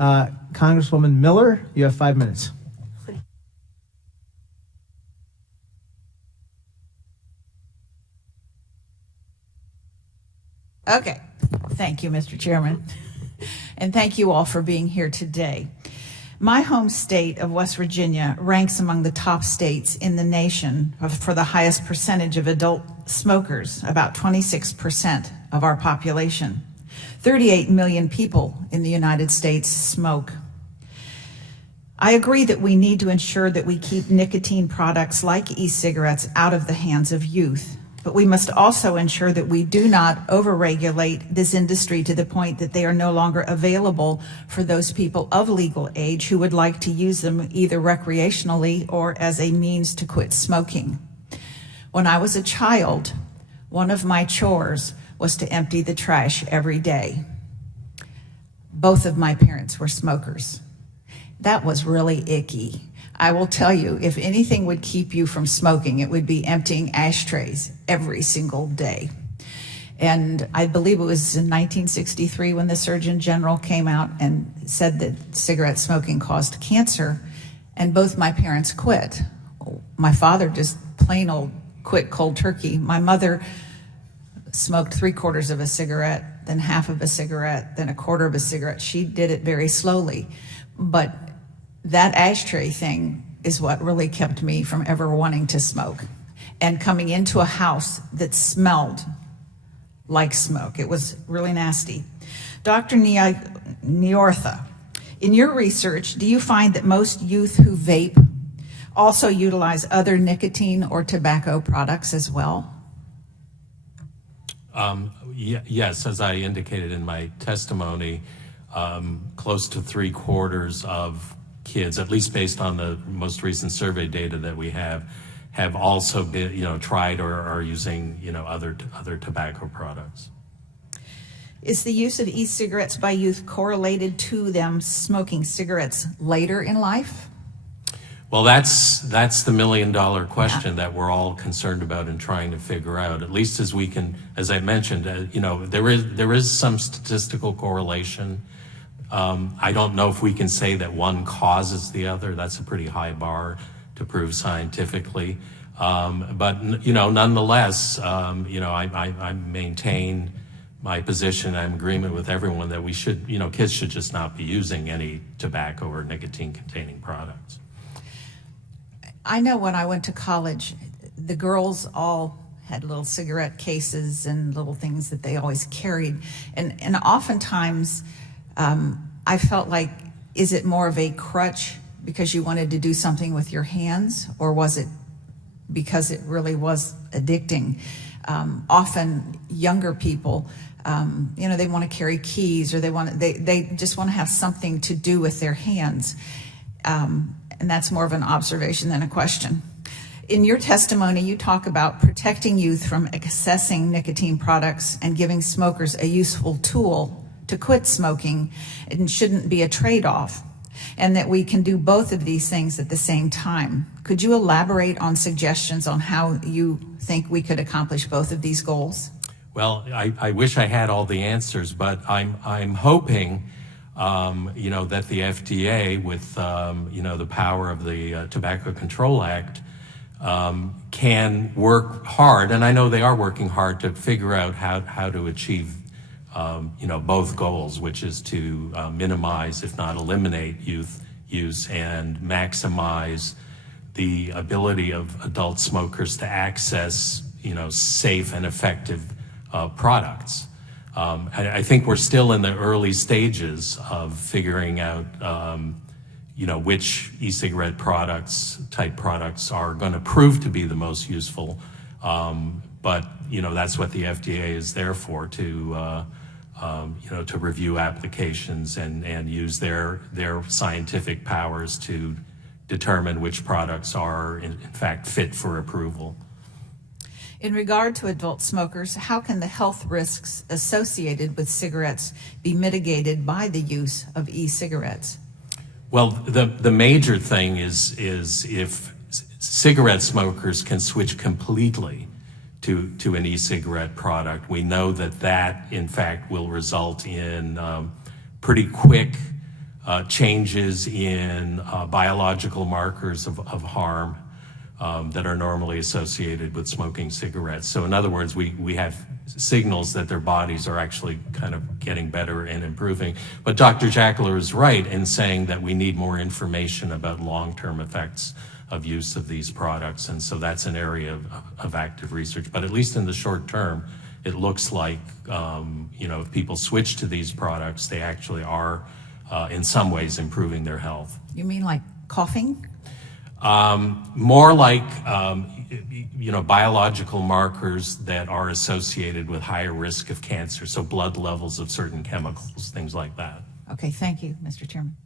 Congresswoman Miller, you have 5 minutes. Okay, thank you, Mr. Chairman, and thank you all for being here today. My home state of West Virginia ranks among the top states in the nation for the highest percentage of adult smokers, about 26% of our population. 38 million people in the United States smoke. I agree that we need to ensure that we keep nicotine products like e-cigarettes out of the hands of youth. But we must also ensure that we do not overregulate this industry to the point that they are no longer available for those people of legal age who would like to use them either recreationally or as a means to quit smoking. When I was a child, one of my chores was to empty the trash every day. Both of my parents were smokers. That was really icky. I will tell you, if anything would keep you from smoking, it would be emptying ashtrays every single day. And I believe it was in 1963 when the Surgeon General came out and said that cigarette smoking caused cancer, and both my parents quit. My father just plain old quit cold turkey. My mother smoked 3/4 of a cigarette, then half of a cigarette, then 1/4 of a cigarette. She did it very slowly. But that ashtray thing is what really kept me from ever wanting to smoke and coming into a house that smelled like smoke. It was really nasty. Dr. Niortha, in your research, do you find that most youth who vape also utilize other nicotine or tobacco products as well? Yes, as I indicated in my testimony, close to 3/4 of kids, at least based on the most recent survey data that we have also been, tried or are using, other tobacco products. Is the use of e-cigarettes by youth correlated to them smoking cigarettes later in life? Well, that's the $1 million question that we're all concerned about and trying to figure out. At least as we can, as I mentioned, there is some statistical correlation. I don't know if we can say that one causes the other. That's a pretty high bar to prove scientifically. But nonetheless, I maintain my position. I'm in agreement with everyone that we should, kids should just not be using any tobacco or nicotine-containing products. I know when I went to college, the girls all had little cigarette cases and little things that they always carried. And oftentimes, I felt like, is it more of a crutch because you wanted to do something with your hands, or was it because it really was addicting? Often younger people, they want to carry keys, or they just want to have something to do with their hands. And that's more of an observation than a question. In your testimony, you talk about protecting youth from accessing nicotine products and giving smokers a useful tool to quit smoking. It shouldn't be a trade-off, and that we can do both of these things at the same time. Could you elaborate on suggestions on how you think we could accomplish both of these goals? Well, I wish I had all the answers, but I'm hoping that the FDA, with the power of the Tobacco Control Act, can work hard, and I know they are working hard to figure out how to achieve both goals, which is to minimize, if not eliminate, youth use and maximize the ability of adult smokers to access, safe and effective products. I think we're still in the early stages of figuring out, which e-cigarette type products are going to prove to be the most useful. But that's what the FDA is there for, to review applications and use their scientific powers to determine which products are in fact fit for approval. In regard to adult smokers, how can the health risks associated with cigarettes be mitigated by the use of e-cigarettes? Well, the major thing is if cigarette smokers can switch completely to an e-cigarette product, we know that in fact will result in pretty quick changes in biological markers of harm that are normally associated with smoking cigarettes. So in other words, we have signals that their bodies are actually kind of getting better and improving. But Dr. Jackler is right in saying that we need more information about long-term effects of use of these products. And so that's an area of active research. But at least in the short term, it looks like, if people switch to these products, they actually are, in some ways, improving their health. You mean like coughing? More like, biological markers that are associated with higher risk of cancer, so blood levels of certain chemicals, things like that. Okay, thank you, Mr. Chairman.